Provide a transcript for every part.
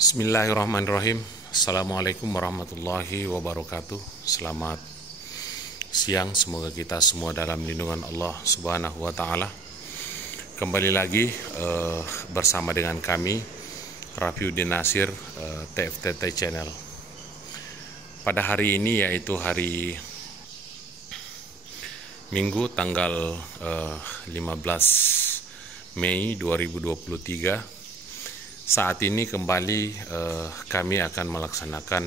Bismillahirrahmanirrahim. Assalamualaikum warahmatullahi wabarakatuh. Selamat siang, semoga kita semua dalam lindungan Allah Subhanahu wa Ta'ala. Kembali lagi bersama dengan kami Rafiuddin Nasir, TFTT Channel. Pada hari ini, yaitu hari Minggu tanggal 15 Mei 2023, saat ini kembali kami akan melaksanakan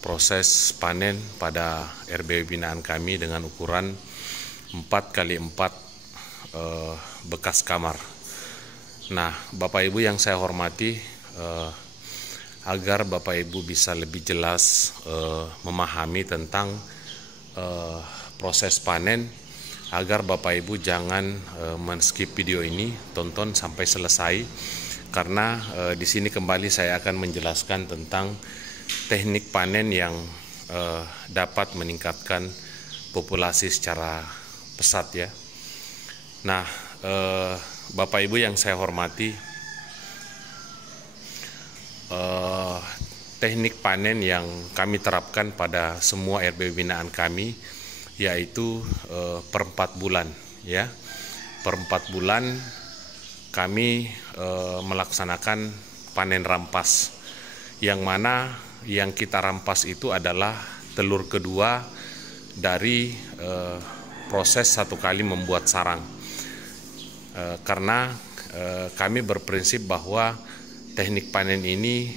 proses panen pada RBW binaan kami dengan ukuran 4x4 bekas kamar. Nah, Bapak Ibu yang saya hormati, agar Bapak Ibu bisa lebih jelas memahami tentang proses panen, agar Bapak Ibu jangan men-skip video ini, tonton sampai selesai. Karena di sini kembali saya akan menjelaskan tentang teknik panen yang dapat meningkatkan populasi secara pesat ya. Nah, Bapak Ibu yang saya hormati, teknik panen yang kami terapkan pada semua RBW binaan kami yaitu per 4 bulan ya. Per 4 bulan kami melaksanakan panen rampas, yang mana yang kita rampas itu adalah telur kedua dari proses satu kali membuat sarang. Karena kami berprinsip bahwa teknik panen ini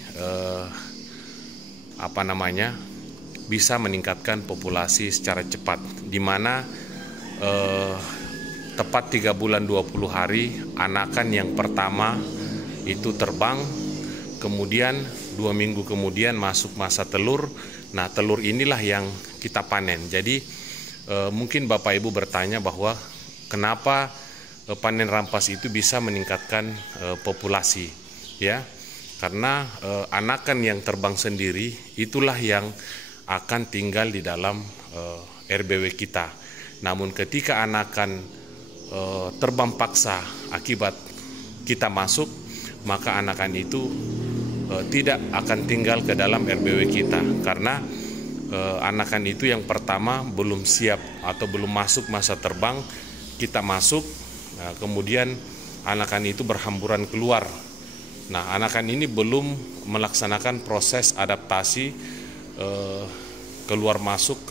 bisa meningkatkan populasi secara cepat, di mana tepat 3 bulan 20 hari anakan yang pertama itu terbang, kemudian 2 minggu kemudian masuk masa telur. Nah, telur inilah yang kita panen. Jadi mungkin Bapak Ibu bertanya bahwa kenapa panen rampas itu bisa meningkatkan populasi ya. Karena anakan yang terbang sendiri itulah yang akan tinggal di dalam RBW kita. Namun ketika anakan terbang paksa akibat kita masuk, maka anakan itu tidak akan tinggal ke dalam RBW kita, karena anakan itu yang pertama belum siap atau belum masuk masa terbang. Kita masuk, kemudian anakan itu berhamburan keluar. Nah, anakan ini belum melaksanakan proses adaptasi keluar masuk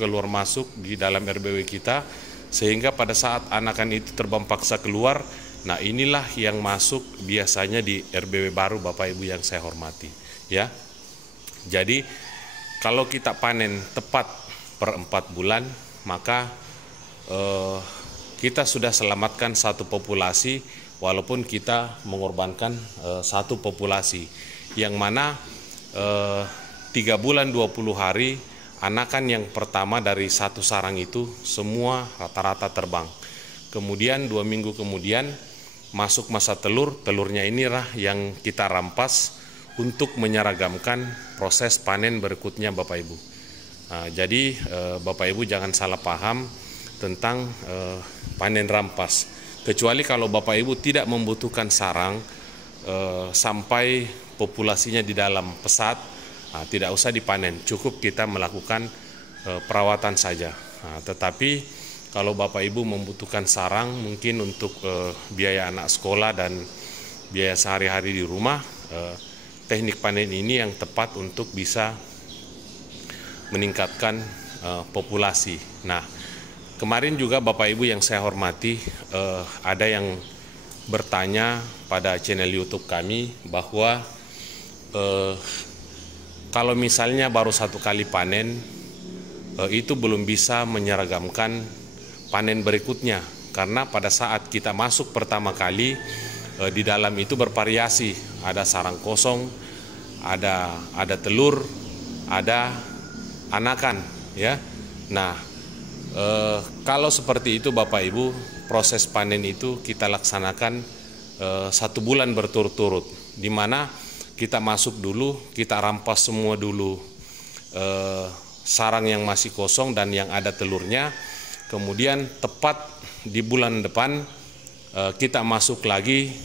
di dalam RBW kita, sehingga pada saat anakan itu terbang paksa keluar, nah inilah yang masuk biasanya di RBW baru, Bapak Ibu yang saya hormati ya. Jadi kalau kita panen tepat per 4 bulan, maka kita sudah selamatkan satu populasi, walaupun kita mengorbankan satu populasi, yang mana 3 bulan 20 hari anakan yang pertama dari satu sarang itu semua rata-rata terbang. Kemudian 2 minggu kemudian masuk masa telur. Telurnya inilah yang kita rampas untuk menyeragamkan proses panen berikutnya, Bapak Ibu. Nah, jadi Bapak Ibu jangan salah paham tentang panen rampas. Kecuali kalau Bapak Ibu tidak membutuhkan sarang sampai populasinya di dalam pesat, tidak usah dipanen, cukup kita melakukan perawatan saja. Nah, tetapi kalau Bapak Ibu membutuhkan sarang, mungkin untuk biaya anak sekolah dan biaya sehari-hari di rumah, teknik panen ini yang tepat untuk bisa meningkatkan populasi. Nah, kemarin juga Bapak Ibu yang saya hormati, ada yang bertanya pada channel YouTube kami bahwa kalau misalnya baru satu kali panen, itu belum bisa menyeragamkan panen berikutnya. Karena pada saat kita masuk pertama kali, di dalam itu bervariasi. Ada sarang kosong, ada telur, ada anakan ya. Nah, kalau seperti itu Bapak Ibu, proses panen itu kita laksanakan 1 bulan berturut-turut, di mana kita masuk dulu, kita rampas semua dulu sarang yang masih kosong dan yang ada telurnya. Kemudian tepat di bulan depan kita masuk lagi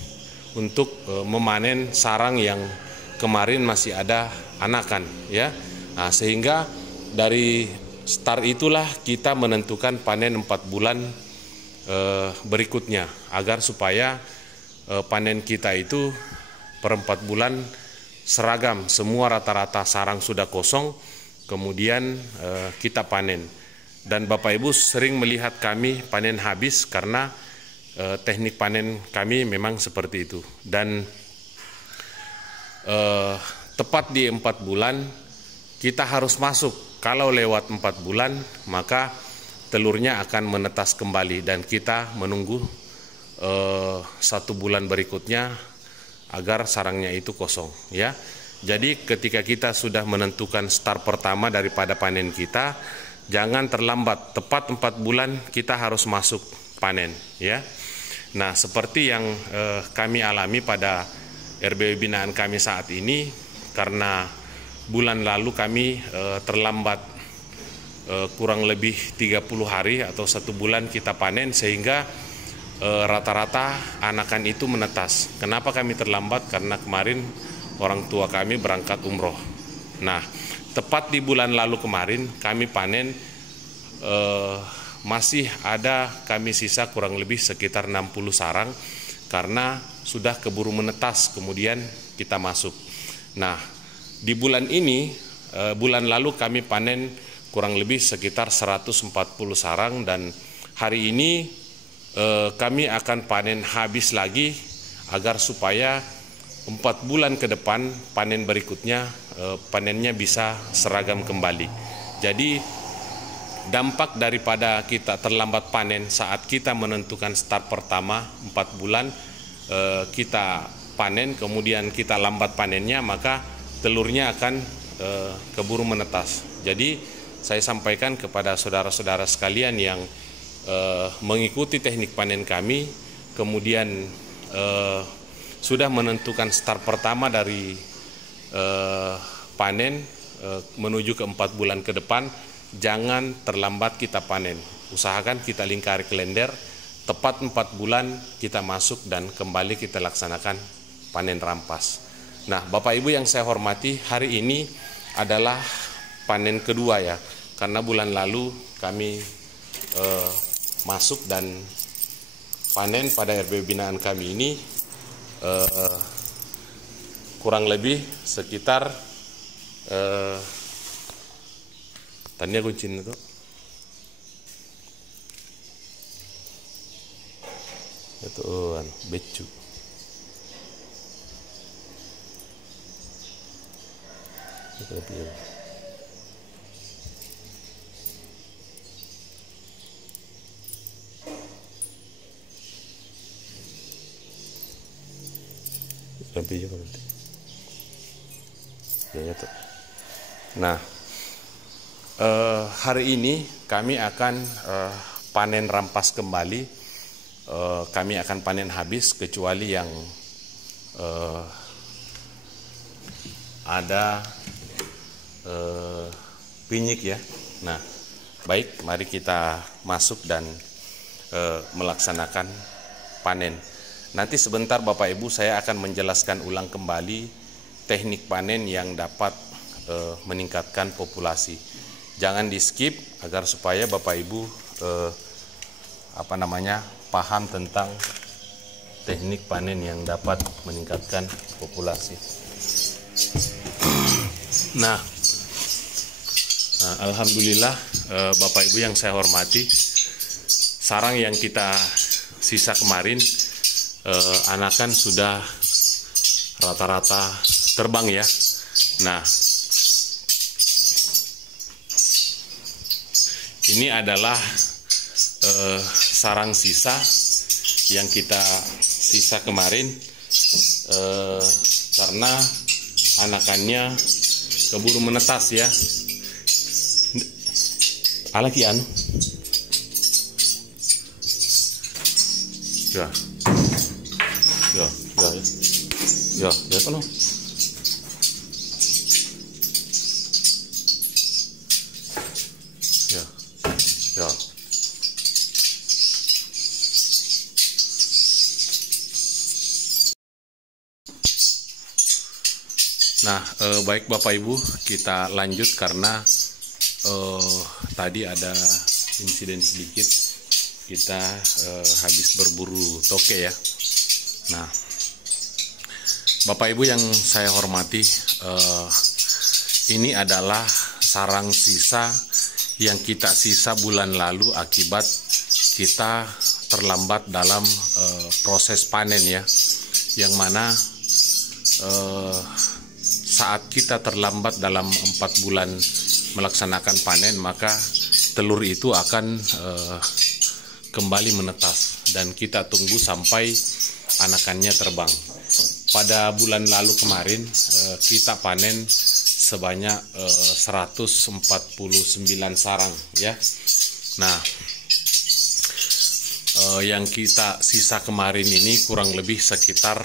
untuk memanen sarang yang kemarin masih ada anakan ya. Nah, sehingga dari start itulah kita menentukan panen 4 bulan berikutnya, agar supaya panen kita itu per 4 bulan seragam, semua rata-rata sarang sudah kosong, kemudian kita panen. Dan Bapak Ibu sering melihat kami panen habis karena teknik panen kami memang seperti itu. Dan tepat di 4 bulan kita harus masuk. Kalau lewat 4 bulan maka telurnya akan menetas kembali dan kita menunggu 1 bulan berikutnya agar sarangnya itu kosong ya. Jadi ketika kita sudah menentukan start pertama daripada panen kita, jangan terlambat, tepat 4 bulan kita harus masuk panen ya. Nah, seperti yang kami alami pada RBW binaan kami saat ini, karena bulan lalu kami terlambat kurang lebih 30 hari atau 1 bulan kita panen, sehingga rata-rata anakan itu menetas. Kenapa kami terlambat? Karena kemarin orang tua kami berangkat umroh. Nah, tepat di bulan lalu kemarin kami panen, masih ada kami sisa kurang lebih sekitar 60 sarang karena sudah keburu menetas, kemudian kita masuk. Nah, di bulan ini, bulan lalu kami panen kurang lebih sekitar 140 sarang, dan hari ini kami akan panen habis lagi agar supaya 4 bulan ke depan panen berikutnya panennya bisa seragam kembali. Jadi dampak daripada kita terlambat panen saat kita menentukan start pertama 4 bulan kita panen, kemudian kita lambat panennya, maka telurnya akan keburu menetas. Jadi saya sampaikan kepada saudara-saudara sekalian yang mengikuti teknik panen kami, kemudian sudah menentukan start pertama dari panen menuju ke 4 bulan ke depan, jangan terlambat kita panen. Usahakan kita lingkari kalender, tepat 4 bulan kita masuk dan kembali kita laksanakan panen rampas. Nah, Bapak Ibu yang saya hormati, hari ini adalah panen kedua ya, karena bulan lalu kami masuk dan panen pada RBW binaan kami ini kurang lebih sekitar tanya kuncin itu becu lebih juga nanti. Ya, tuh. Nah, hari ini kami akan panen rampas kembali. Kami akan panen habis kecuali yang ada pinyik ya. Nah, baik, mari kita masuk dan melaksanakan panen. Nanti sebentar Bapak Ibu saya akan menjelaskan ulang kembali teknik panen yang dapat meningkatkan populasi. Jangan di skip agar supaya Bapak Ibu paham tentang teknik panen yang dapat meningkatkan populasi. Nah, alhamdulillah Bapak Ibu yang saya hormati, sarang yang kita sisa kemarin anakan sudah rata-rata terbang ya. Nah, ini adalah sarang sisa yang kita sisa kemarin karena anakannya keburu menetas ya. Alakian ya. Ya kan. Ya. Nah, baik Bapak Ibu, kita lanjut karena tadi ada insiden sedikit, kita habis berburu toke ya. Nah, Bapak Ibu yang saya hormati, ini adalah sarang sisa yang kita sisa bulan lalu akibat kita terlambat dalam proses panen ya, yang mana saat kita terlambat dalam 4 bulan melaksanakan panen, maka telur itu akan kembali menetas dan kita tunggu sampai anakannya terbang. Pada bulan lalu kemarin kita panen sebanyak 149 sarang ya. Nah, yang kita sisa kemarin ini kurang lebih sekitar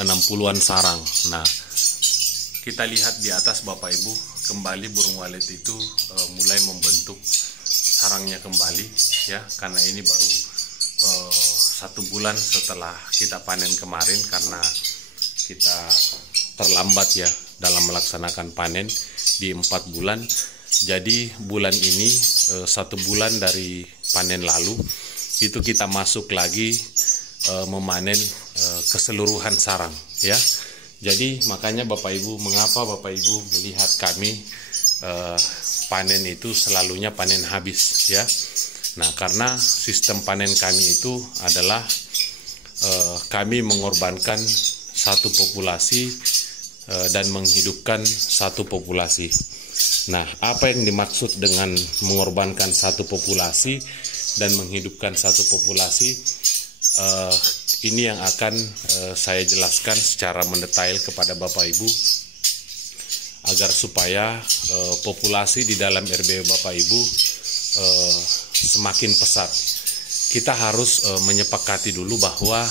60-an sarang. Nah, kita lihat di atas Bapak Ibu, kembali burung walet itu mulai membentuk sarangnya kembali ya, karena ini baru 1 bulan setelah kita panen kemarin, karena kita terlambat ya dalam melaksanakan panen di 4 bulan. Jadi bulan ini 1 bulan dari panen lalu itu kita masuk lagi memanen keseluruhan sarang ya. Jadi makanya Bapak Ibu, mengapa Bapak Ibu melihat kami panen itu selalunya panen habis ya. Nah, karena sistem panen kami itu adalah kami mengorbankan satu populasi dan menghidupkan satu populasi. Nah, apa yang dimaksud dengan mengorbankan satu populasi dan menghidupkan satu populasi? Ini yang akan saya jelaskan secara mendetail kepada Bapak Ibu, agar supaya populasi di dalam RBW Bapak Ibu semakin pesat. Kita harus menyepakati dulu bahwa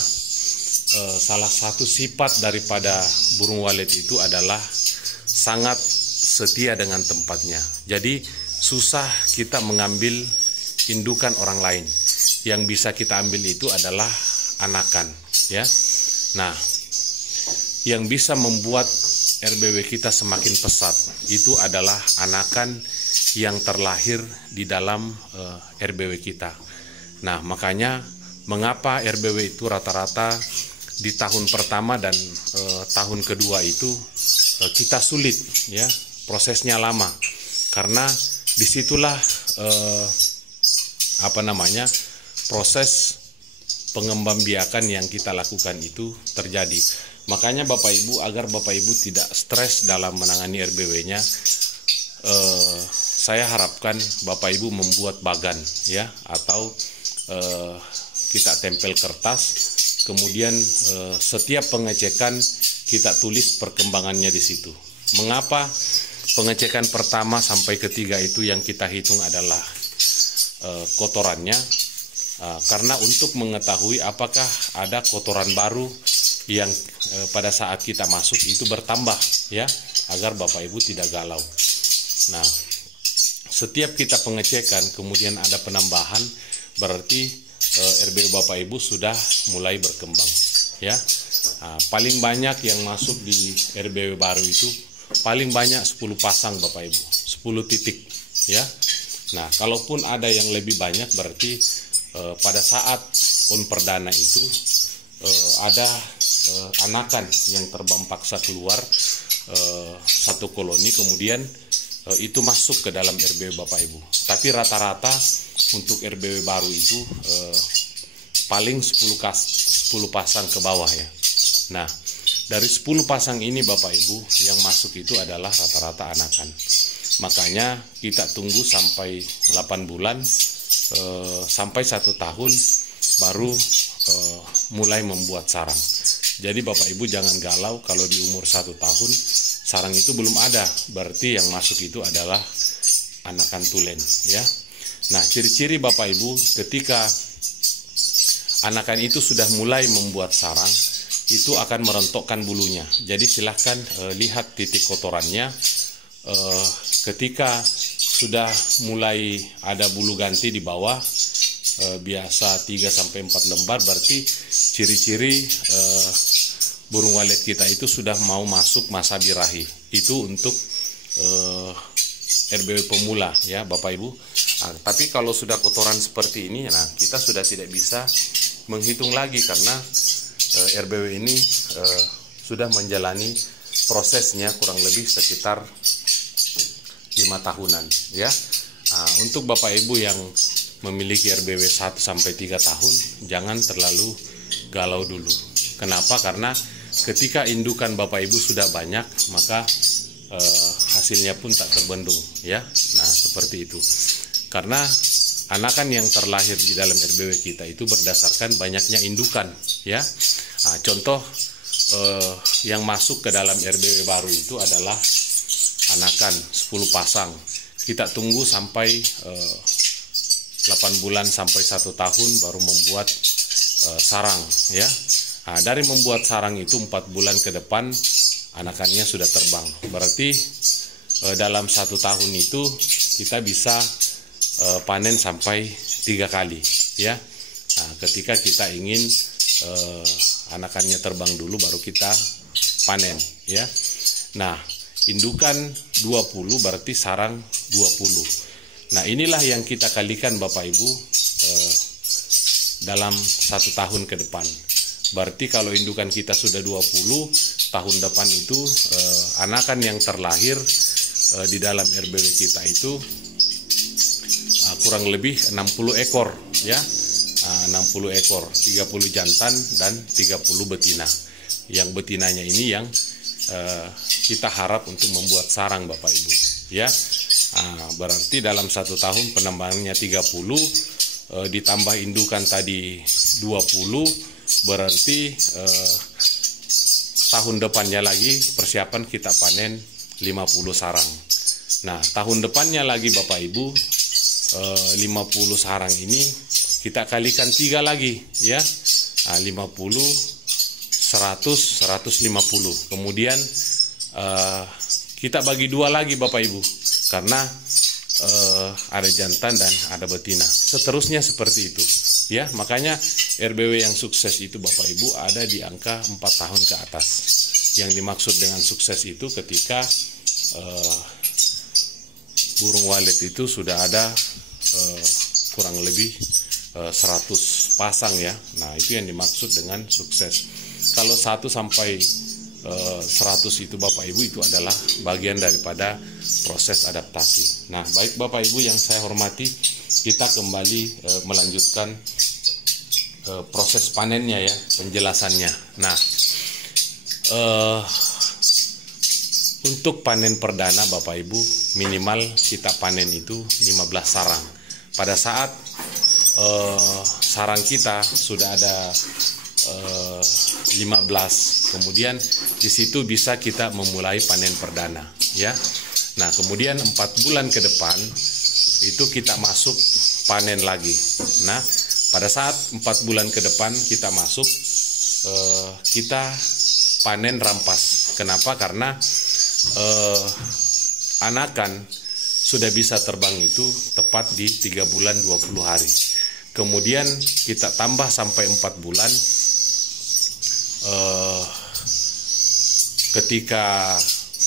salah satu sifat daripada burung walet itu adalah sangat setia dengan tempatnya. Jadi susah kita mengambil indukan orang lain. Yang bisa kita ambil itu adalah anakan ya. Nah, yang bisa membuat RBW kita semakin pesat itu adalah anakan yang terlahir di dalam RBW kita. Nah, makanya mengapa RBW itu rata-rata di tahun pertama dan tahun kedua itu kita sulit ya, prosesnya lama, karena disitulah proses pengembangbiakan yang kita lakukan itu terjadi. Makanya Bapak Ibu, agar Bapak Ibu tidak stres dalam menangani RBW-nya, saya harapkan Bapak Ibu membuat bagan ya, atau kita tempel kertas, kemudian setiap pengecekan kita tulis perkembangannya di situ. Mengapa pengecekan pertama sampai ketiga itu yang kita hitung adalah kotorannya? Karena untuk mengetahui apakah ada kotoran baru yang pada saat kita masuk itu bertambah ya, agar Bapak Ibu tidak galau. Nah, setiap kita pengecekan kemudian ada penambahan, berarti RBW Bapak Ibu sudah mulai berkembang ya. Paling banyak yang masuk di RBW baru itu paling banyak 10 pasang Bapak Ibu, 10 titik ya. Nah, kalaupun ada yang lebih banyak, berarti pada saat on perdana itu ada anakan yang terbang paksa keluar satu koloni, kemudian itu masuk ke dalam RBW Bapak Ibu. Tapi rata-rata untuk RBW baru itu paling 10 pasang ke bawah ya. Nah, dari 10 pasang ini Bapak Ibu yang masuk itu adalah rata-rata anakan. Makanya kita tunggu sampai 8 bulan sampai 1 tahun baru mulai membuat sarang. Jadi Bapak Ibu jangan galau kalau di umur 1 tahun sarang itu belum ada, berarti yang masuk itu adalah anakan tulen ya. Nah, ciri-ciri Bapak Ibu ketika anakan itu sudah mulai membuat sarang, itu akan merontokkan bulunya. Jadi silahkan lihat titik kotorannya. Ketika sudah mulai ada bulu ganti di bawah, biasa 3-4 lembar, berarti ciri-ciri burung walet kita itu sudah mau masuk masa birahi. Itu untuk RBW pemula ya Bapak Ibu. Nah, tapi kalau sudah kotoran seperti ini, nah kita sudah tidak bisa menghitung lagi karena RBW ini sudah menjalani prosesnya kurang lebih sekitar 5 tahunan ya. Nah, untuk Bapak Ibu yang memiliki RBW 1 sampai 3 tahun, jangan terlalu galau dulu. Kenapa? Karena ketika indukan Bapak Ibu sudah banyak, maka hasilnya pun tak terbendung ya. Nah, seperti itu. Karena anakan yang terlahir di dalam RBW kita itu berdasarkan banyaknya indukan ya. Nah, contoh yang masuk ke dalam RBW baru itu adalah anakan 10 pasang. Kita tunggu sampai 8 bulan sampai 1 tahun baru membuat sarang ya. Nah, dari membuat sarang itu 4 bulan ke depan anakannya sudah terbang. Berarti dalam 1 tahun itu kita bisa panen sampai 3 kali ya. Nah, ketika kita ingin anakannya terbang dulu baru kita panen ya. Nah, indukan 20 berarti sarang 20. Nah, inilah yang kita kalikan Bapak Ibu dalam 1 tahun ke depan. Berarti kalau indukan kita sudah 20, tahun depan itu anakan yang terlahir di dalam RBW kita itu kurang lebih 60 ekor ya. 60 ekor, 30 jantan dan 30 betina. Yang betinanya ini yang kita harap untuk membuat sarang Bapak Ibu ya. Berarti dalam 1 tahun penambahannya 30 ditambah indukan tadi 20, berarti tahun depannya lagi persiapan kita panen 50 sarang. Nah, tahun depannya lagi Bapak Ibu 50 sarang ini kita kalikan 3 lagi ya. 50, 100, 150. Kemudian kita bagi 2 lagi Bapak Ibu karena ada jantan dan ada betina. Seterusnya seperti itu ya. Makanya RBW yang sukses itu Bapak Ibu ada di angka 4 tahun ke atas. Yang dimaksud dengan sukses itu ketika burung walet itu sudah ada kurang lebih 100 pasang ya. Nah, itu yang dimaksud dengan sukses. Kalau 1 sampai 100 itu Bapak Ibu itu adalah bagian daripada proses adaptasi. Nah, baik Bapak Ibu yang saya hormati, kita kembali melanjutkan proses panennya ya, penjelasannya. Nah, untuk panen perdana Bapak Ibu minimal kita panen itu 15 sarang. Pada saat sarang kita sudah ada 15, kemudian di situ bisa kita memulai panen perdana ya. Nah, kemudian 4 bulan ke depan itu kita masuk panen lagi. Nah, pada saat 4 bulan ke depan kita masuk kita panen rampas. Kenapa? Karena anakan sudah bisa terbang itu tepat di 3 bulan 20 hari. Kemudian kita tambah sampai 4 bulan. Ketika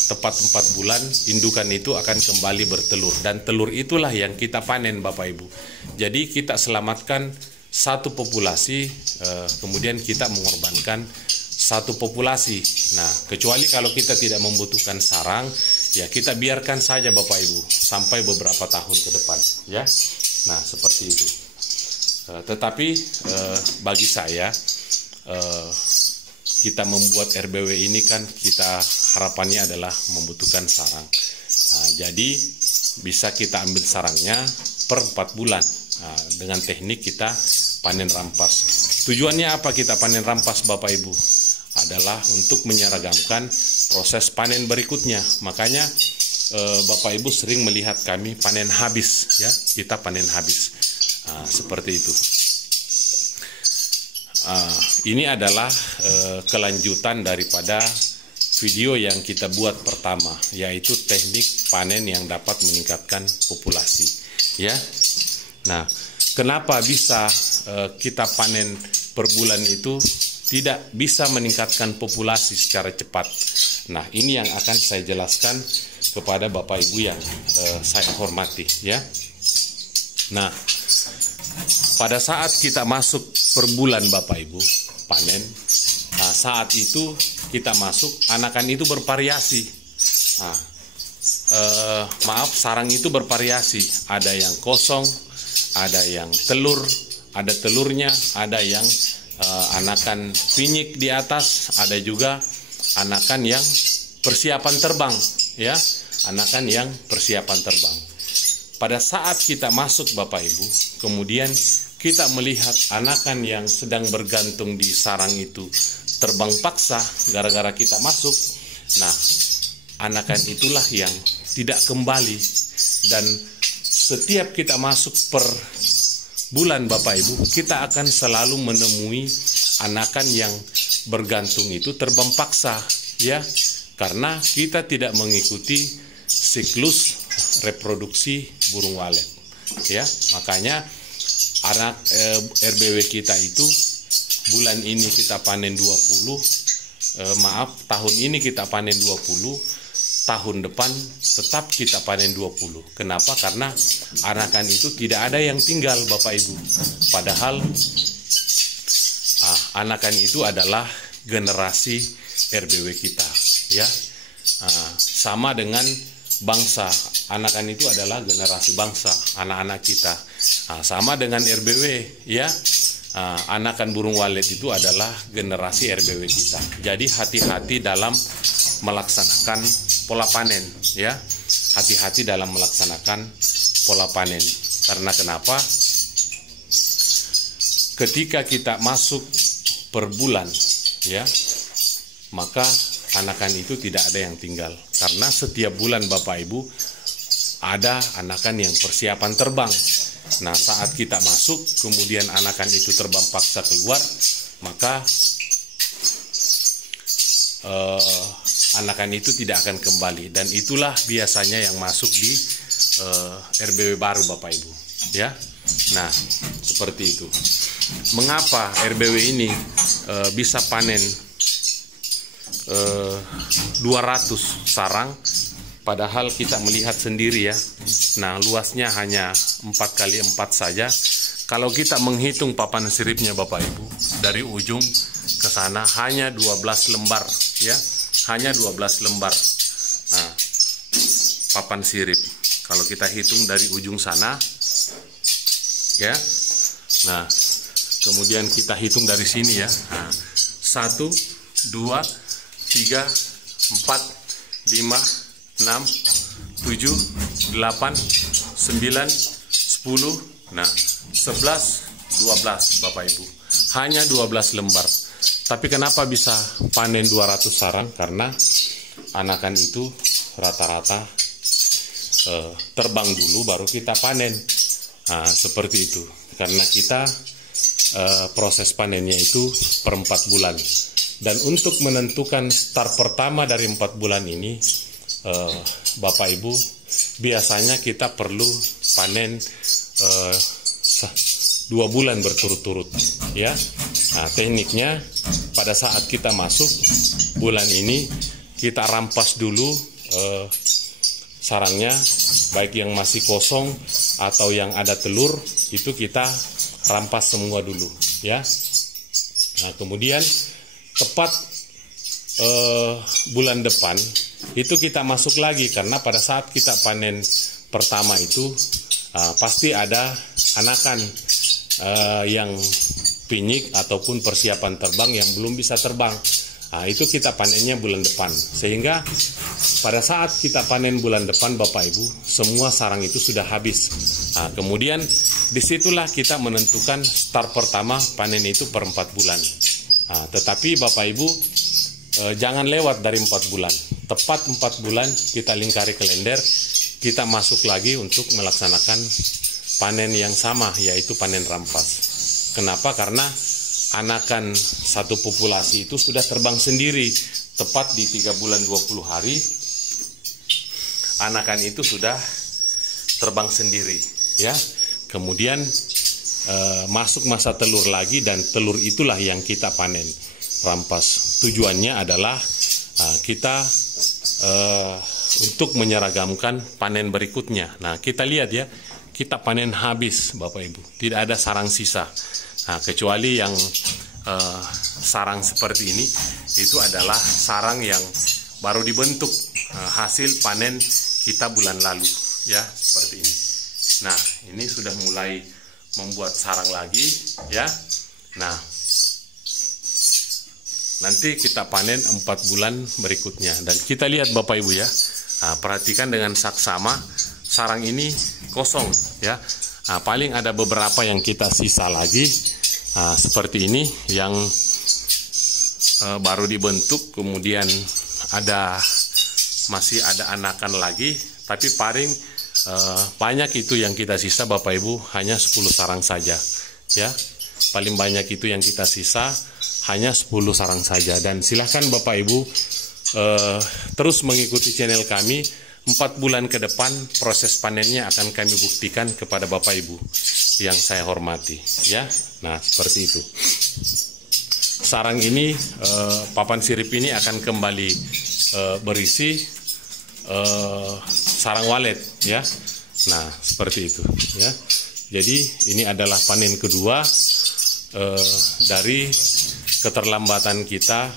tepat 4 bulan indukan itu akan kembali bertelur, dan telur itulah yang kita panen Bapak Ibu. Jadi kita selamatkan satu populasi, kemudian kita mengorbankan satu populasi. Nah, kecuali kalau kita tidak membutuhkan sarang, ya kita biarkan saja Bapak Ibu sampai beberapa tahun ke depan ya. Nah, seperti itu. Tetapi bagi saya kita membuat RBW ini kan kita harapannya adalah membutuhkan sarang. Nah, jadi bisa kita ambil sarangnya per 4 bulan. Nah, dengan teknik kita panen rampas. Tujuannya apa kita panen rampas Bapak Ibu? Adalah untuk menyeragamkan proses panen berikutnya. Makanya Bapak Ibu sering melihat kami panen habis ya. Kita panen habis. Nah, seperti itu. Ini adalah kelanjutan daripada video yang kita buat pertama, yaitu teknik panen yang dapat meningkatkan populasi ya. Nah, kenapa bisa kita panen per bulan itu tidak bisa meningkatkan populasi secara cepat. Nah, ini yang akan saya jelaskan kepada Bapak Ibu yang saya hormati, ya. Nah, pada saat kita masuk per bulan Bapak Ibu panen, nah, saat itu kita masuk, anakan itu bervariasi. Nah, sarang itu bervariasi. Ada yang kosong, ada yang telur, ada telurnya, ada yang anakan pinyik di atas, ada juga anakan yang persiapan terbang, ya, anakan yang persiapan terbang. Pada saat kita masuk Bapak Ibu, kemudian kita melihat anakan yang sedang bergantung di sarang itu terbang paksa gara-gara kita masuk. Nah, anakan itulah yang tidak kembali, dan setiap kita masuk per bulan Bapak Ibu, kita akan selalu menemui anakan yang bergantung itu terbang paksa, ya, karena kita tidak mengikuti siklus reproduksi burung walet, ya. Makanya anak RBW kita itu bulan ini kita panen 20, tahun ini kita panen 20, tahun depan tetap kita panen 20. Kenapa? Karena anakan itu tidak ada yang tinggal Bapak Ibu. Padahal anakan itu adalah generasi RBW kita, ya. Sama dengan bangsa, anakan itu adalah generasi bangsa, anak-anak kita. Sama dengan RBW, ya. Anakan burung walet itu adalah generasi RBW kita. Jadi hati-hati dalam melaksanakan pola panen, ya. Hati-hati dalam melaksanakan pola panen. Karena kenapa? Ketika kita masuk per bulan, ya, maka anakan itu tidak ada yang tinggal. Karena setiap bulan Bapak Ibu ada anakan yang persiapan terbang. Nah, saat kita masuk, kemudian anakan itu terbang paksa keluar, maka anakan itu tidak akan kembali. Dan itulah biasanya yang masuk di RBW baru Bapak Ibu, ya. Nah, seperti itu. Mengapa RBW ini bisa panen 200 sarang, padahal kita melihat sendiri, ya. Nah, luasnya hanya 4x4 saja. Kalau kita menghitung papan siripnya Bapak Ibu, dari ujung ke sana hanya 12 lembar, ya. Hanya 12 lembar. Nah, papan sirip. Kalau kita hitung dari ujung sana, ya. Nah, kemudian kita hitung dari sini, ya. Nah, 1, 2, 3, 4, 5, 6, 7, 8, 9, 10, nah 11, 12 Bapak Ibu. Hanya 12 lembar. Tapi kenapa bisa panen 200 sarang? Karena anakan itu rata-rata terbang dulu baru kita panen. Nah, seperti itu. Karena kita proses panennya itu per 4 bulan. Dan untuk menentukan start pertama dari 4 bulan ini, Bapak Ibu, biasanya kita perlu panen 2 bulan berturut-turut, ya. Nah, tekniknya pada saat kita masuk bulan ini, kita rampas dulu sarangnya, baik yang masih kosong atau yang ada telur, itu kita rampas semua dulu, ya. Nah, kemudian tepat bulan depan itu kita masuk lagi, karena pada saat kita panen pertama itu pasti ada anakan yang pinyik ataupun persiapan terbang yang belum bisa terbang. Nah, itu kita panennya bulan depan, sehingga pada saat kita panen bulan depan Bapak Ibu, semua sarang itu sudah habis. Nah, kemudian disitulah kita menentukan start pertama panen itu per 4 bulan. Nah, tetapi Bapak Ibu jangan lewat dari 4 bulan. Tepat 4 bulan kita lingkari kalender, kita masuk lagi untuk melaksanakan panen yang sama, yaitu panen rampas. Kenapa? Karena anakan satu populasi itu sudah terbang sendiri. Tepat di 3 bulan 20 hari, anakan itu sudah terbang sendiri, ya. Kemudian masuk masa telur lagi, dan telur itulah yang kita panen. rampas. Tujuannya adalah kita untuk menyeragamkan panen berikutnya. Nah, kita lihat ya, kita panen habis Bapak Ibu, tidak ada sarang sisa. Nah, kecuali yang sarang seperti ini, itu adalah sarang yang baru dibentuk hasil panen kita bulan lalu, ya, seperti ini. Nah, ini sudah mulai membuat sarang lagi, ya. Nah, nanti kita panen 4 bulan berikutnya. Dan kita lihat Bapak Ibu ya, perhatikan dengan saksama, sarang ini kosong ya. Paling ada beberapa yang kita sisa lagi, seperti ini yang baru dibentuk, kemudian masih ada anakan lagi, tapi paling banyak itu yang kita sisa Bapak Ibu hanya 10 sarang saja ya. Paling banyak itu yang kita sisa hanya 10 sarang saja. Dan silahkan Bapak Ibu terus mengikuti channel kami. 4 bulan ke depan proses panennya akan kami buktikan kepada Bapak Ibu yang saya hormati ya. Nah, seperti itu. Sarang ini, papan sirip ini akan kembali berisi sarang walet ya. Nah, seperti itu ya. Jadi ini adalah panen kedua dari keterlambatan kita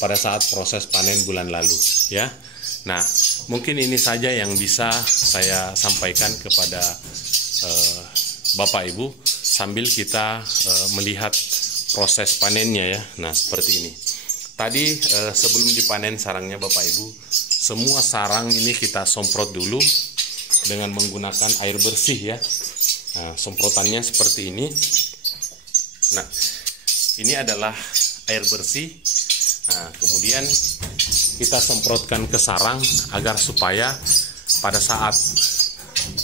pada saat proses panen bulan lalu ya. Nah, mungkin ini saja yang bisa saya sampaikan kepada Bapak Ibu sambil kita melihat proses panennya ya. Nah, seperti ini. Tadi sebelum dipanen sarangnya Bapak Ibu, semua sarang ini kita semprot dulu dengan menggunakan air bersih ya. Nah, semprotannya seperti ini. Nah, ini adalah air bersih. Nah, kemudian kita semprotkan ke sarang agar supaya pada saat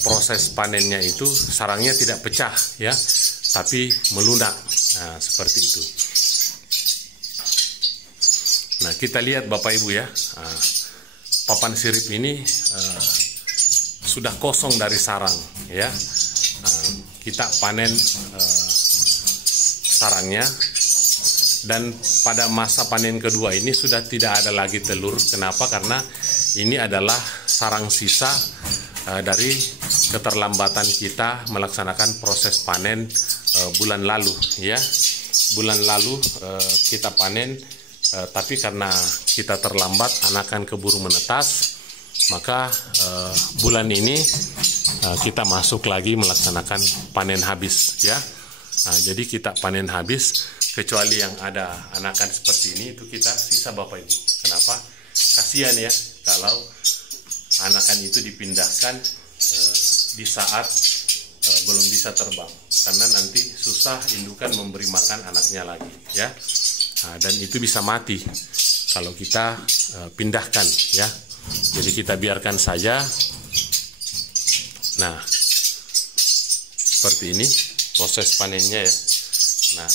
proses panennya itu sarangnya tidak pecah ya, tapi melunak. Nah, seperti itu. Nah, kita lihat Bapak Ibu ya, papan sirip ini sudah kosong dari sarang ya. Kita panen sarangnya, dan pada masa panen kedua ini sudah tidak ada lagi telur. Kenapa? Karena ini adalah sarang sisa dari keterlambatan kita melaksanakan proses panen bulan lalu ya. Bulan lalu kita panen, tapi karena kita terlambat, anakan keburu menetas, maka bulan ini kita masuk lagi melaksanakan panen habis ya. Nah, jadi kita panen habis, kecuali yang ada anakan seperti ini itu kita sisa Bapak Ibu. Kenapa? Kasihan ya kalau anakan itu dipindahkan di saat belum bisa terbang, karena nanti susah indukan memberi makan anaknya lagi ya. Nah, dan itu bisa mati kalau kita pindahkan ya. Jadi kita biarkan saja. Nah, seperti ini proses panennya ya. Nah,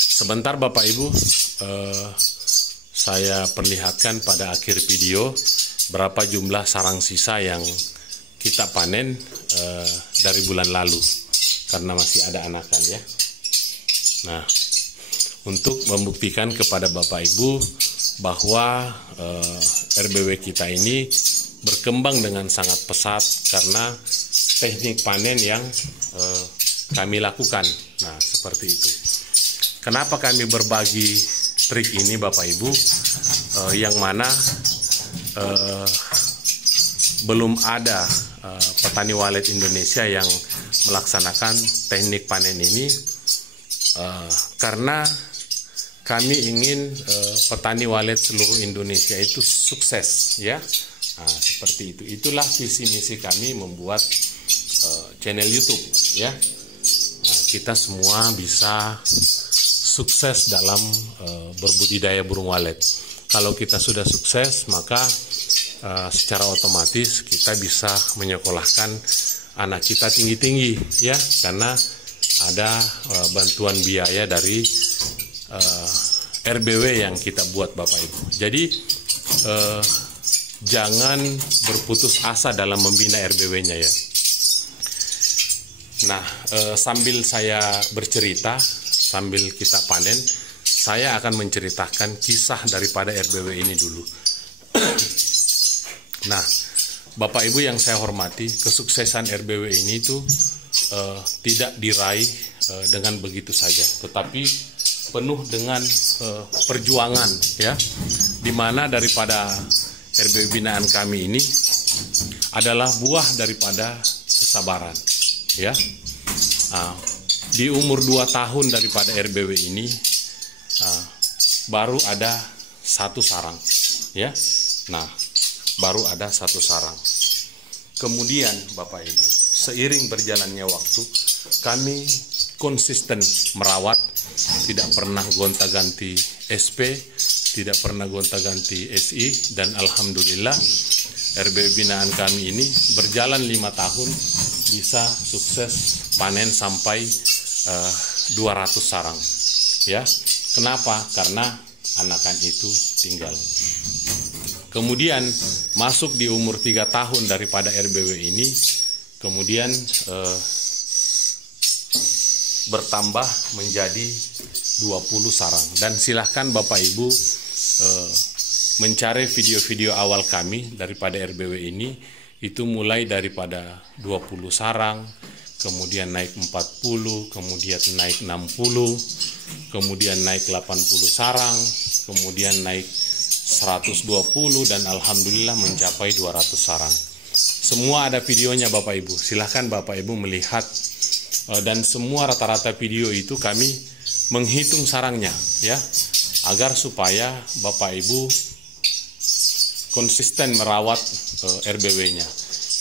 sebentar Bapak Ibu, saya perlihatkan pada akhir video berapa jumlah sarang sisa yang kita panen dari bulan lalu, karena masih ada anakan ya. Nah, untuk membuktikan kepada Bapak Ibu bahwa RBW kita ini berkembang dengan sangat pesat karena teknik panen yang kami lakukan. Nah, seperti itu. Kenapa kami berbagi trik ini Bapak Ibu, yang mana belum ada petani walet Indonesia yang melaksanakan teknik panen ini, karena kami ingin petani walet seluruh Indonesia itu sukses ya. Nah, seperti itu. Itulah visi misi kami membuat channel YouTube ya. Nah, kita semua bisa sukses dalam berbudidaya burung walet. Kalau kita sudah sukses, maka secara otomatis kita bisa menyekolahkan anak kita tinggi-tinggi ya, karena ada bantuan biaya dari RBW yang kita buat Bapak Ibu. Jadi jangan berputus asa dalam membina RBW-nya ya. Nah, sambil saya bercerita, sambil kita panen, saya akan menceritakan kisah daripada RBW ini dulu. Nah, Bapak Ibu yang saya hormati, kesuksesan RBW ini itu tidak diraih dengan begitu saja, tetapi penuh dengan perjuangan, ya, dimana daripada RBW binaan kami ini adalah buah daripada kesabaran, ya. Di umur 2 tahun daripada RBW ini baru ada 1 sarang, ya. Nah, baru ada 1 sarang. Kemudian Bapak Ibu, seiring berjalannya waktu, kami konsisten merawat, tidak pernah gonta-ganti SP, tidak pernah gonta-ganti SI, dan alhamdulillah RBW binaan kami ini berjalan 5 tahun bisa sukses panen sampai 200 sarang, ya. Kenapa? Karena anakan itu tinggal. Kemudian masuk di umur 3 tahun daripada RBW ini, kemudian bertambah menjadi 20 sarang. Dan silahkan Bapak Ibu mencari video-video awal kami daripada RBW ini, itu mulai daripada 20 sarang, kemudian naik 40, kemudian naik 60, kemudian naik 80 sarang, kemudian naik 120, dan alhamdulillah mencapai 200 sarang. Semua ada videonya Bapak Ibu, silahkan Bapak Ibu melihat, dan semua rata-rata video itu kami menghitung sarangnya, ya, agar supaya Bapak Ibu konsisten merawat RBW-nya.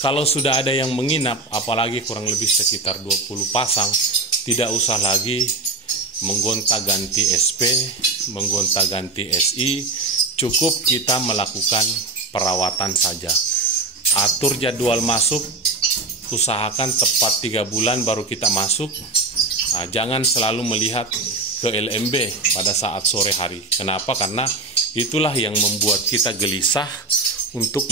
Kalau sudah ada yang menginap, apalagi kurang lebih sekitar 20 pasang, tidak usah lagi menggonta-ganti SP, menggonta-ganti SI, cukup kita melakukan perawatan saja. Atur jadwal masuk, usahakan tepat 3 bulan baru kita masuk. Nah, jangan selalu melihat ke LMB pada saat sore hari. Kenapa? Karena itulah yang membuat kita gelisah untuk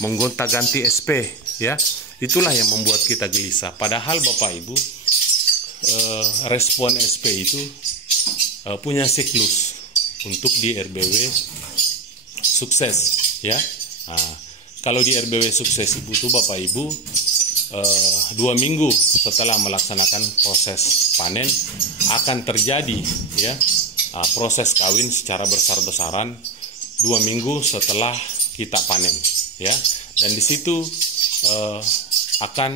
menggonta-ganti SP, ya. Itulah yang membuat kita gelisah. Padahal Bapak Ibu, respon SP itu punya siklus untuk di RBW sukses, ya. Nah, kalau di RBW sukses itu Bapak Ibu 2 minggu setelah melaksanakan proses panen akan terjadi, ya, proses kawin secara besar-besaran 2 minggu setelah kita panen, ya. Dan di situ akan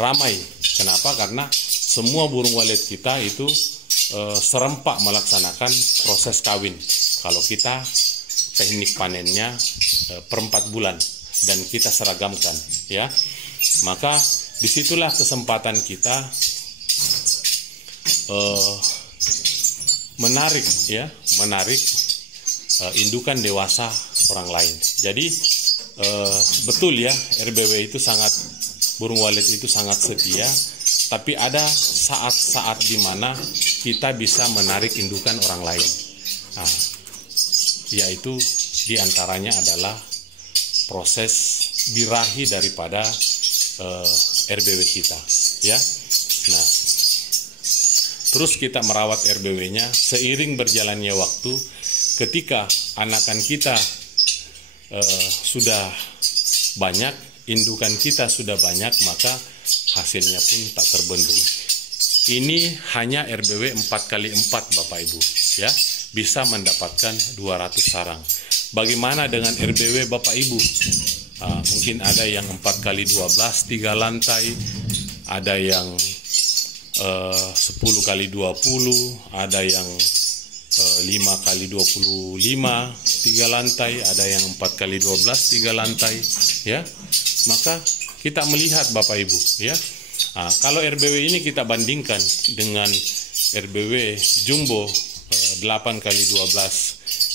ramai. Kenapa? Karena semua burung walet kita itu serempak melaksanakan proses kawin. Kalau kita teknik panennya per 4 bulan dan kita seragamkan, ya, maka disitulah kesempatan kita menarik indukan dewasa orang lain. Jadi betul, ya, RBW itu burung walet itu sangat setia, tapi ada saat-saat di mana kita bisa menarik indukan orang lain. Nah, yaitu diantaranya adalah proses birahi daripada RBW kita, ya. Nah, terus kita merawat RBW-nya seiring berjalannya waktu. Ketika anakan kita sudah banyak, indukan kita sudah banyak, maka hasilnya pun tak terbendung. Ini hanya RBW 4x4 Bapak Ibu, ya, bisa mendapatkan 200 sarang. Bagaimana dengan RBW Bapak Ibu? Mungkin ada yang 4x12 3 lantai, ada yang 10x20, ada yang 5x25 3 lantai, ada yang 4x12 3 lantai, ya. Maka kita melihat Bapak Ibu, ya. Kalau RBW ini kita bandingkan dengan RBW jumbo 8x12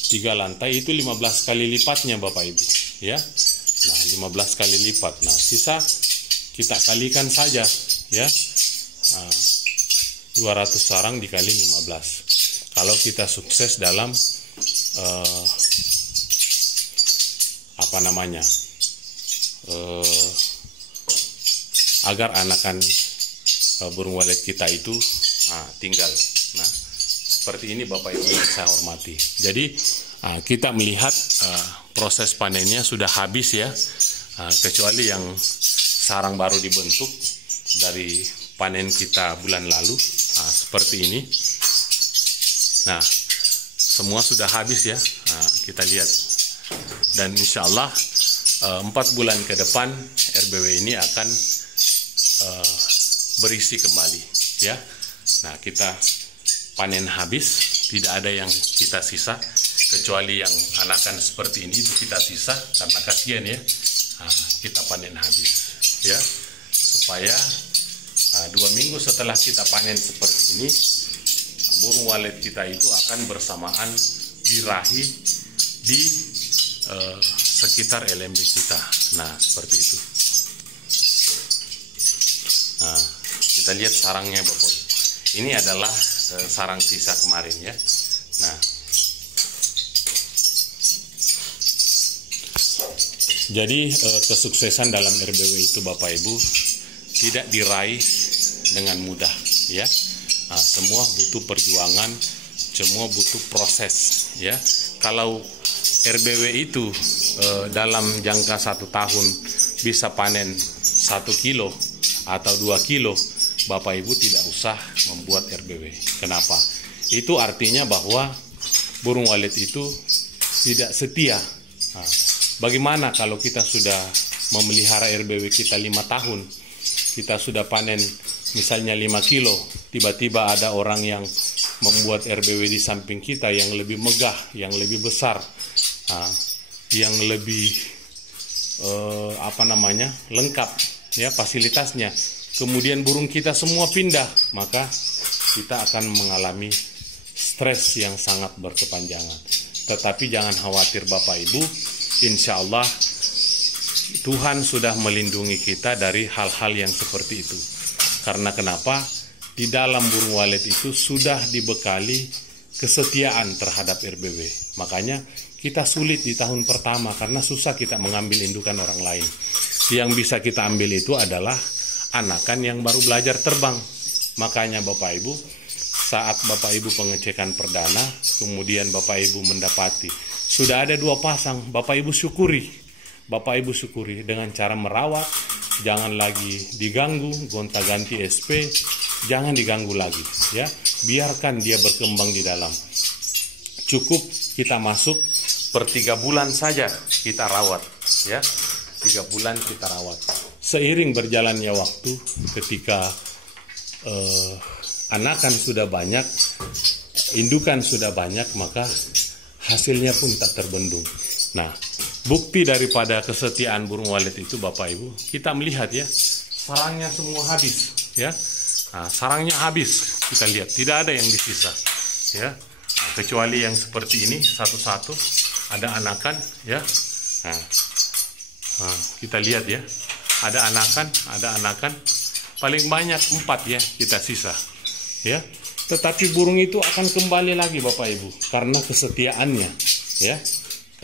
3 lantai, itu 15 kali lipatnya Bapak Ibu, ya. Nah, 15 kali lipat. Nah, sisa kita kalikan saja, ya. 200 sarang dikali 15. Kalau kita sukses dalam agar anakan burung walet kita itu tinggal. Nah, seperti ini Bapak Ibu yang saya hormati. Jadi kita melihat proses panennya sudah habis ya, kecuali yang sarang baru dibentuk dari panen kita bulan lalu. Seperti ini. Nah, semua sudah habis ya. Kita lihat. Dan insya Allah 4 bulan ke depan RBW ini akan berisi kembali ya. Nah, kita panen habis, tidak ada yang kita sisa, kecuali yang anakan seperti ini itu kita sisa karena kasihan ya. Kita panen habis ya, supaya 2 minggu setelah kita panen seperti ini, burung walet kita itu akan bersamaan birahi di sekitar LMB kita. Nah, seperti itu. Nah, kita lihat sarangnya Bapak. Ini adalah sarang sisa kemarin ya. Nah, jadi kesuksesan dalam RBW itu Bapak Ibu tidak diraih dengan mudah ya. Semua butuh perjuangan, semua butuh proses ya. Kalau RBW itu dalam jangka 1 tahun bisa panen 1 kilo atau 2 kilo, Bapak Ibu tidak usah membuat RBW. Kenapa? Itu artinya bahwa burung walet itu tidak setia. Bagaimana kalau kita sudah memelihara RBW kita 5 tahun, kita sudah panen misalnya 5 kilo, tiba-tiba ada orang yang membuat RBW di samping kita yang lebih megah, yang lebih besar, yang lebih lengkap ya fasilitasnya. Kemudian burung kita semua pindah, maka kita akan mengalami stres yang sangat berkepanjangan. Tetapi jangan khawatir Bapak Ibu, insya Allah Tuhan sudah melindungi kita dari hal-hal yang seperti itu. Karena kenapa? Di dalam burung walet itu sudah dibekali kesetiaan terhadap RBW. Makanya kita sulit di tahun pertama karena susah kita mengambil indukan orang lain. Yang bisa kita ambil itu adalah anakan yang baru belajar terbang. Makanya Bapak Ibu, saat Bapak Ibu pengecekan perdana, kemudian Bapak Ibu mendapati sudah ada 2 pasang, Bapak Ibu syukuri. Bapak Ibu syukuri dengan cara merawat, jangan lagi diganggu, gonta-ganti SP, jangan diganggu lagi ya. Biarkan dia berkembang di dalam. Cukup kita masuk per 3 bulan saja kita rawat ya. 3 bulan kita rawat. Seiring berjalannya waktu, ketika anakan sudah banyak, indukan sudah banyak, maka hasilnya pun tak terbendung. Nah, bukti daripada kesetiaan burung walet itu Bapak Ibu, kita melihat ya, sarangnya semua habis ya. Nah, sarangnya habis, kita lihat tidak ada yang disisa ya. Nah, kecuali yang seperti ini satu-satu ada anakan ya. Nah, kita lihat ya, ada anakan paling banyak 4 ya kita sisa ya. Tetapi burung itu akan kembali lagi Bapak Ibu karena kesetiaannya ya,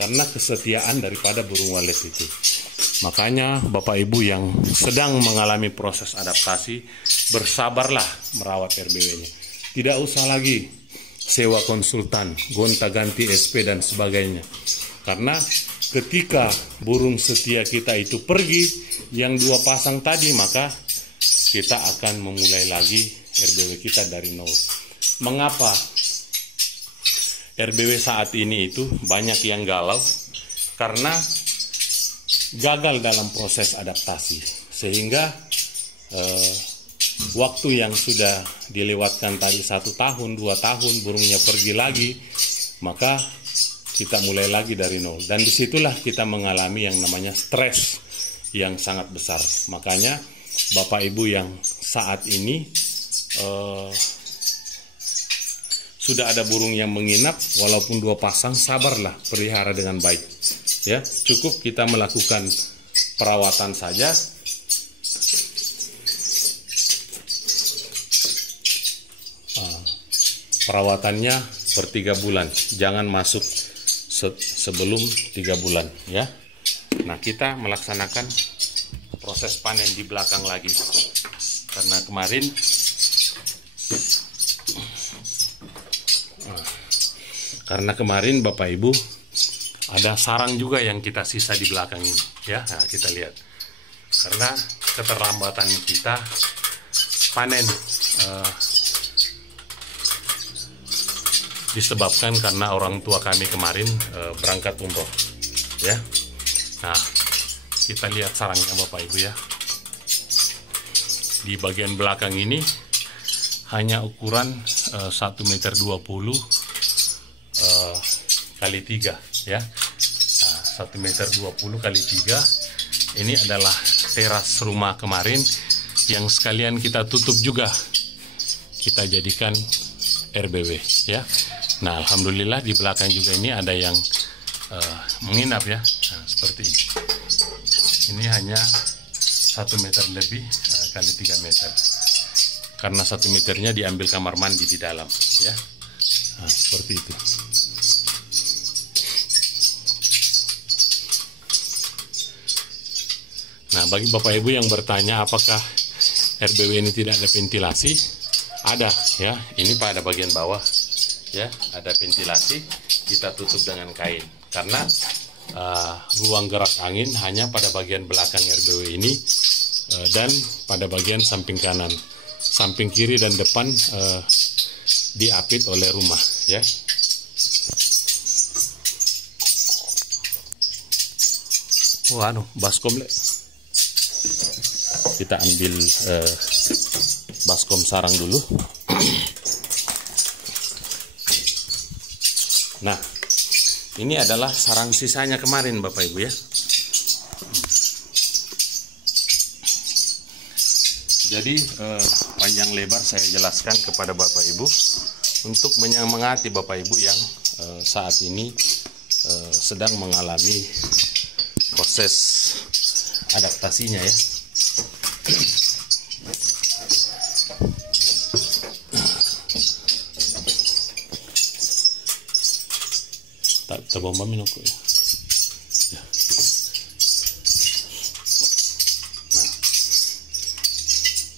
karena kesetiaan daripada burung walet itu. Makanya Bapak Ibu yang sedang mengalami proses adaptasi, bersabarlah merawat RBW-nya. Tidak usah lagi sewa konsultan, gonta-ganti SP dan sebagainya. Karena ketika burung setia kita itu pergi, yang 2 pasang tadi, maka kita akan memulai lagi RBW kita dari nol. Mengapa RBW saat ini itu banyak yang galau? Karena gagal dalam proses adaptasi, sehingga waktu yang sudah dilewatkan tadi 1 tahun, 2 tahun, burungnya pergi lagi, maka kita mulai lagi dari nol. Dan disitulah kita mengalami yang namanya stres yang sangat besar. Makanya Bapak Ibu yang saat ini sudah ada burung yang menginap, walaupun 2 pasang, sabarlah, pelihara dengan baik. Ya, cukup kita melakukan perawatan saja. Perawatannya per 3 bulan, jangan masuk sebelum 3 bulan ya. Nah, kita melaksanakan proses panen di belakang lagi, karena kemarin karena kemarin Bapak Ibu ada sarang juga yang kita sisa di belakang ini ya. Nah, kita lihat karena keterlambatan kita panen disebabkan karena orang tua kami kemarin berangkat umroh ya. Nah, kita lihat sarangnya Bapak Ibu ya. Di bagian belakang ini hanya ukuran 1,20 meter kali 3 ya. Nah, 1,20 meter kali 3 ini adalah teras rumah kemarin yang sekalian kita tutup juga, kita jadikan RBW ya. Nah, alhamdulillah di belakang juga ini ada yang menginap ya. Nah, seperti ini. Ini hanya 1 meter lebih kali 3 meter. Karena 1 meternya diambil kamar mandi di dalam ya. Nah, seperti itu. Nah, bagi Bapak Ibu yang bertanya apakah RBW ini tidak ada ventilasi, ada ya. Ini pada bagian bawah ya, ada ventilasi, kita tutup dengan kain. Karena ruang gerak angin hanya pada bagian belakang RBW ini dan pada bagian samping kanan. Samping kiri dan depan diapit oleh rumah ya. Baskom le. Kita ambil baskom sarang dulu. Nah, ini adalah sarang sisanya kemarin Bapak Ibu ya. Jadi panjang lebar saya jelaskan kepada Bapak Ibu untuk menyemangati Bapak Ibu yang saat ini sedang mengalami proses adaptasinya ya. Tak terbomba minoko ya.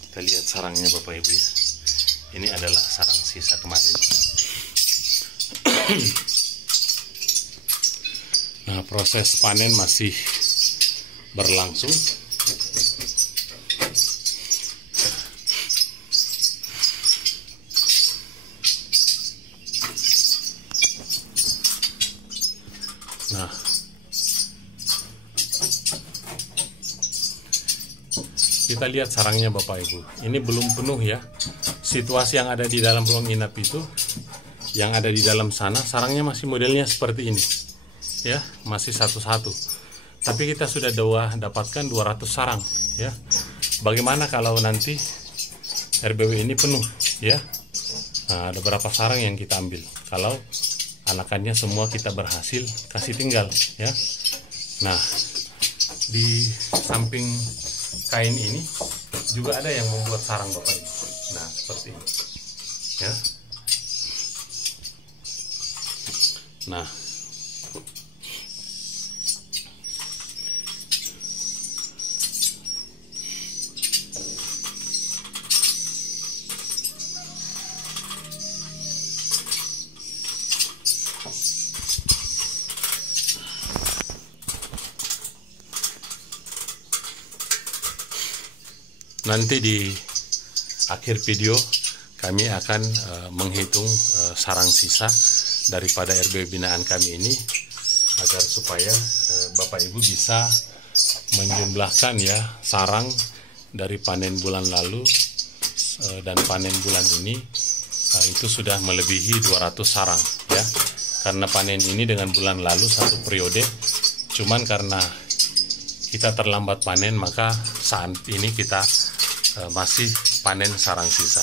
Kita lihat sarangnya Bapak Ibu ya. Ini adalah sarang sisa kemarin. Nah, proses panen masih berlangsung. Nah, kita lihat sarangnya Bapak Ibu. Ini belum penuh ya. Situasi yang ada di dalam ruang inap itu, yang ada di dalam sana, sarangnya masih modelnya seperti ini. Ya, masih satu-satu. Tapi kita sudah dapatkan 200 sarang ya. Bagaimana kalau nanti RBW ini penuh ya? Nah, ada berapa sarang yang kita ambil? Kalau anakannya semua kita berhasil kasih tinggal ya. Nah, di samping kain ini juga ada yang membuat sarang Bapak Ibu. Nah, seperti ini ya. Nah, nanti di akhir video kami akan menghitung sarang sisa daripada RBW binaan kami ini agar supaya Bapak Ibu bisa menjumlahkan ya sarang dari panen bulan lalu dan panen bulan ini itu sudah melebihi 200 sarang ya. Karena panen ini dengan bulan lalu satu periode, cuman karena kita terlambat panen maka saat ini kita masih panen sarang sisa.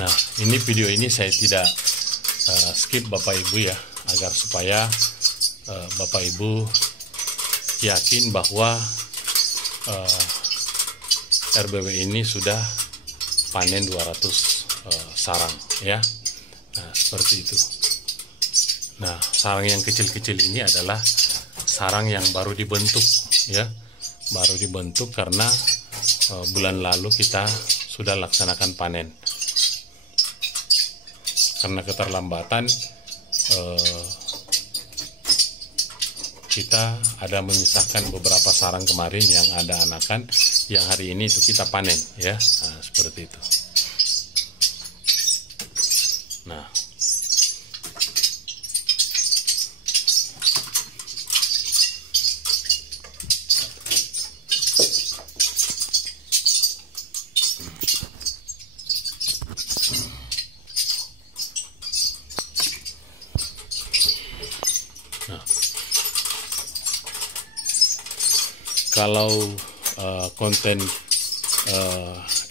Nah, ini video ini saya tidak skip Bapak Ibu ya, agar supaya Bapak Ibu yakin bahwa RBW ini sudah panen 200 sarang ya. Nah, seperti itu. Nah, sarang yang kecil-kecil ini adalah sarang yang baru dibentuk ya. Baru dibentuk karena bulan lalu kita sudah laksanakan panen. karena keterlambatan kita ada memisahkan beberapa sarang kemarin yang ada anakan, yang hari ini itu kita panen ya. Nah, seperti itu. Nah, kalau konten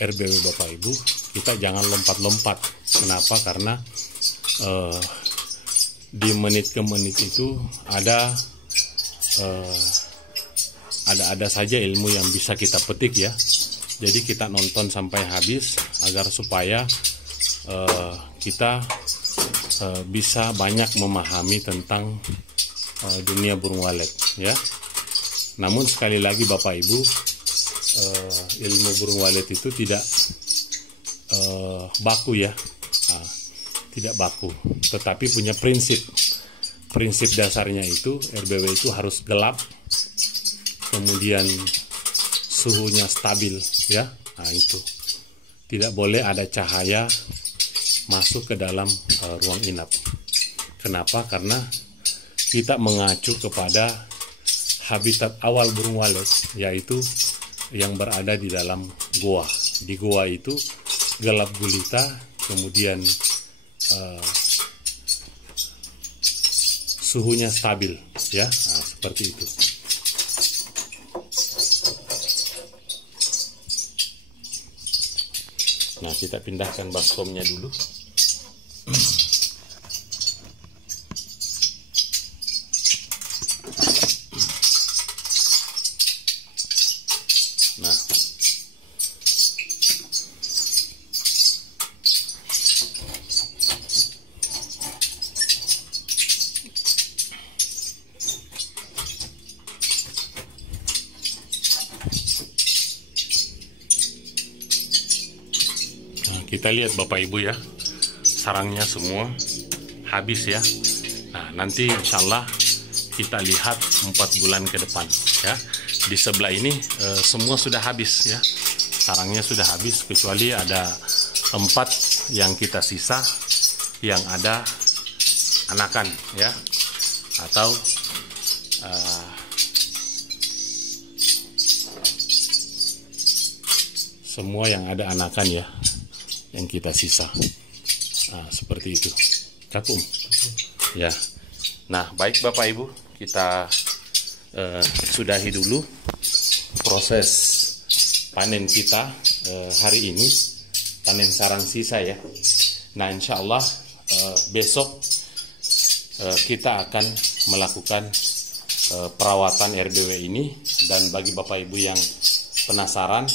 RBW Bapak Ibu, kita jangan lompat-lompat. Kenapa? Karena di menit ke menit itu ada saja ilmu yang bisa kita petik ya. Jadi kita nonton sampai habis agar supaya kita bisa banyak memahami tentang dunia burung walet ya. Namun sekali lagi Bapak Ibu, ilmu burung walet itu tidak baku ya, tidak baku, tetapi punya prinsip. Prinsip dasarnya itu RBW itu harus gelap, kemudian suhunya stabil ya. Nah itu tidak boleh ada cahaya masuk ke dalam ruang inap. Kenapa? Karena kita mengacu kepada habitat awal burung walet, yaitu yang berada di dalam goa. Di goa itu gelap gulita, kemudian suhunya stabil ya. Nah, seperti itu. Nah, kita pindahkan baskomnya dulu. Nah, kita lihat Bapak Ibu ya, sarangnya semua habis ya. Nah, nanti insya Allah kita lihat 4 bulan ke depan ya. Di sebelah ini semua sudah habis ya, sarangnya sudah habis, kecuali ada 4 yang kita sisa yang ada anakan ya, atau semua yang ada anakan ya, yang kita sisa. Nah, seperti itu. Cakum ya. Nah, baik Bapak Ibu, kita sudahi dulu proses panen kita hari ini, panen sarang sisa ya. Nah, insya Allah besok kita akan melakukan perawatan RBW ini. Dan bagi Bapak Ibu yang penasaran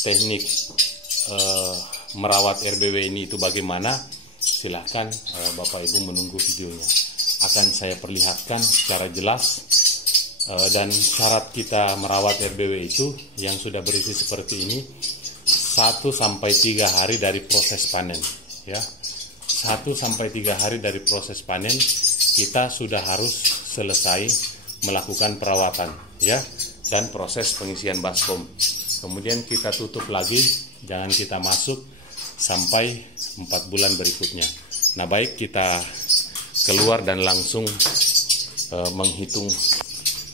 teknik merawat RBW ini itu bagaimana, silahkan Bapak Ibu menunggu videonya. Akan saya perlihatkan secara jelas. Dan syarat kita merawat RBW itu yang sudah berisi seperti ini, 1-3 hari dari proses panen ya. 1-3 hari dari proses panen kita sudah harus selesai melakukan perawatan ya, dan proses pengisian baskom. Kemudian kita tutup lagi, jangan kita masuk sampai 4 bulan berikutnya. Nah, baik, kita keluar dan langsung menghitung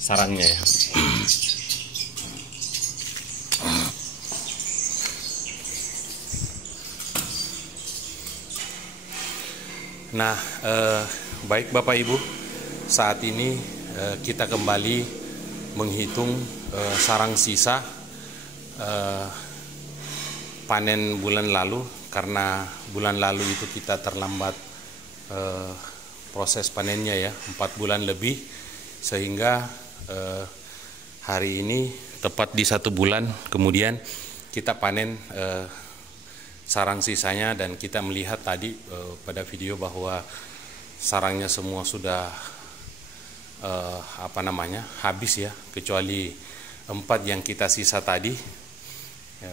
sarangnya ya. Nah, baik Bapak Ibu, saat ini kita kembali menghitung sarang sisa panen bulan lalu, karena bulan lalu itu kita terlambat proses panennya ya, 4 bulan lebih, sehingga hari ini tepat di 1 bulan kemudian kita panen sarang sisanya. Dan kita melihat tadi pada video bahwa sarangnya semua sudah habis ya, kecuali 4 yang kita sisa tadi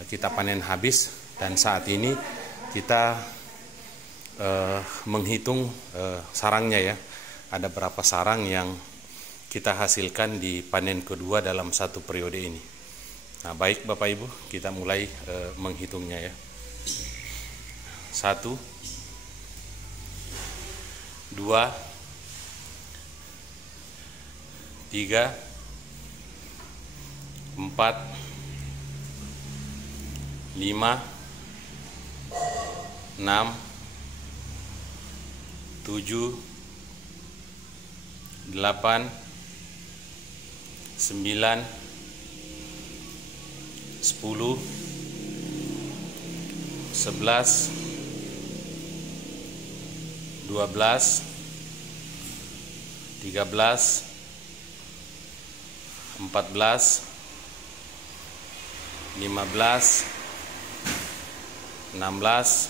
kita panen habis. Dan saat ini kita menghitung sarangnya ya. Ada berapa sarang yang kita hasilkan di panen kedua dalam satu periode ini. Nah, baik Bapak Ibu, kita mulai menghitungnya ya. 1, 2, 3, 4, 5, 6, 7, 8, 9, 10, 11, 12, 13, 14, 15, 16,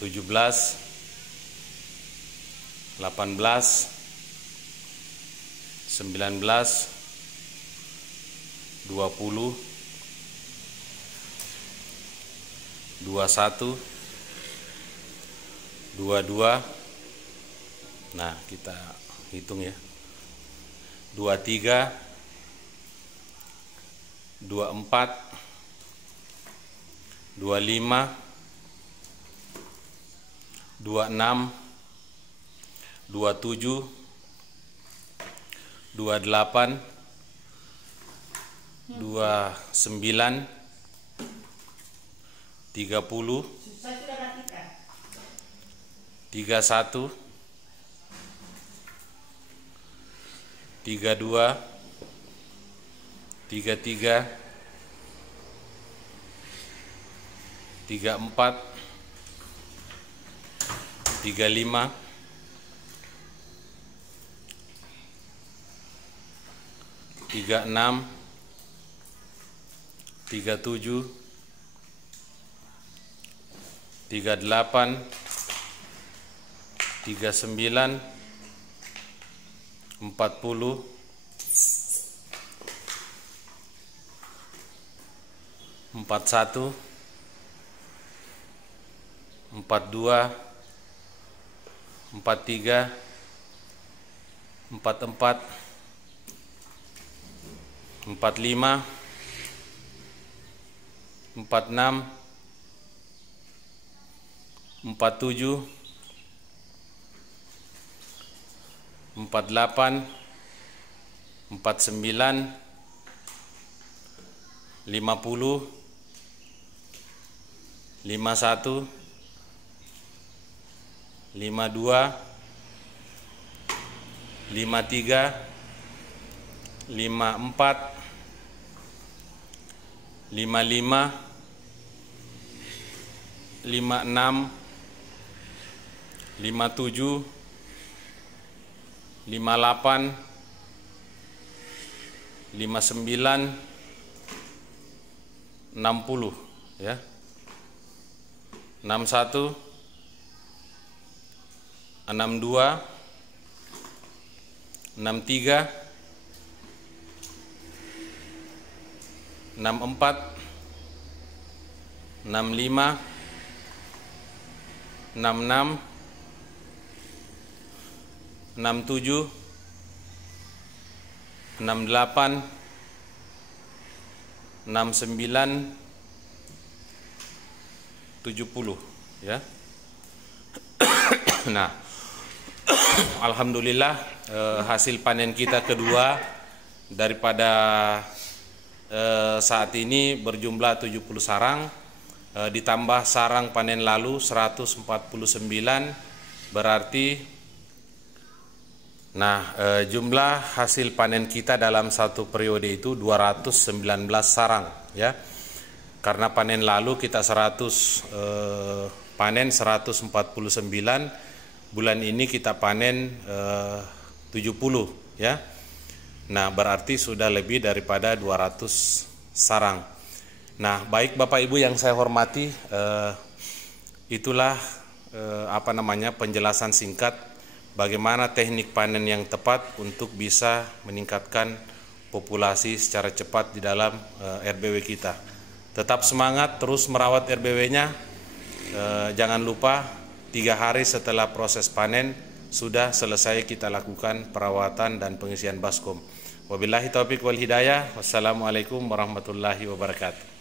17, 18, 19, 20, 21, 22. Nah, kita hitung ya. 23, 24, 25, 26, 27, 28, 29, 30, 31, 32, 33, 34, 35, 36, 37, 38, 39, 40, 41, 42, 43, 44, 45, 46, 47, 48, 49, 50, 51, 52, 53, 54, 55, 56, 57, 58, 59, 60 ya. 61, 62, 63, 64, 65, 66, 67, 68, 69, 70 ya. Nah, alhamdulillah hasil panen kita kedua daripada saat ini berjumlah 70 sarang, ditambah sarang panen lalu 149, berarti jumlah hasil panen kita dalam satu periode itu 219 sarang ya. Karena panen lalu kita 100 panen 149, bulan ini kita panen 70 ya. Nah, berarti sudah lebih daripada 200 sarang. Nah, baik Bapak Ibu yang saya hormati, itulah penjelasan singkat bagaimana teknik panen yang tepat untuk bisa meningkatkan populasi secara cepat di dalam RBW kita. Tetap semangat terus merawat RBW-nya Jangan lupa 3 hari setelah proses panen sudah selesai kita lakukan perawatan dan pengisian baskom. Wabillahi taufiq wal hidayah. Wassalamualaikum warahmatullahi wabarakatuh.